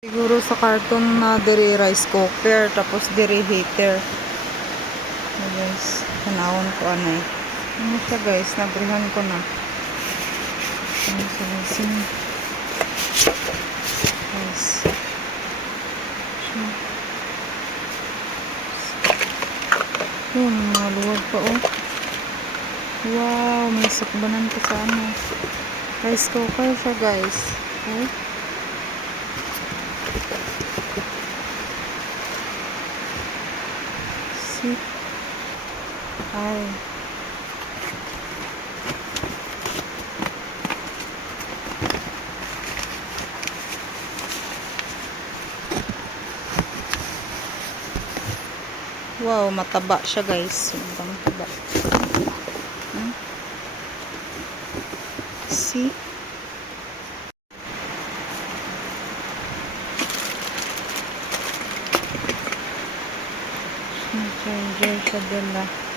Siguro sa karton na diri rice cooker tapos diri heater. Guys, tanawon ko anay. Ano siya guys, nabrihan ko na. Ano sa lasing. Guys. Yun, mga luwag pa oh. Wow, may sukbanan pa sa ano. Rice cooker siya guys. Okay. See? Ay. Wow, mataba siya guys. Sobrang taba. Hmm? See? Charger siya dala.